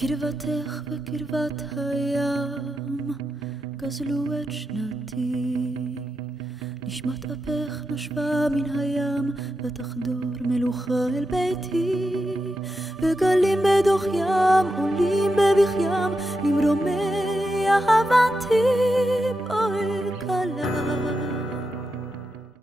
קרבתך וקרבת הים גזלו את שנתי, נשמת אפך נשבה מן הים ותחדור מלוכה אל ביתי, וגלים בדוח ים עולים בבך ים למרומי אהבתי בואי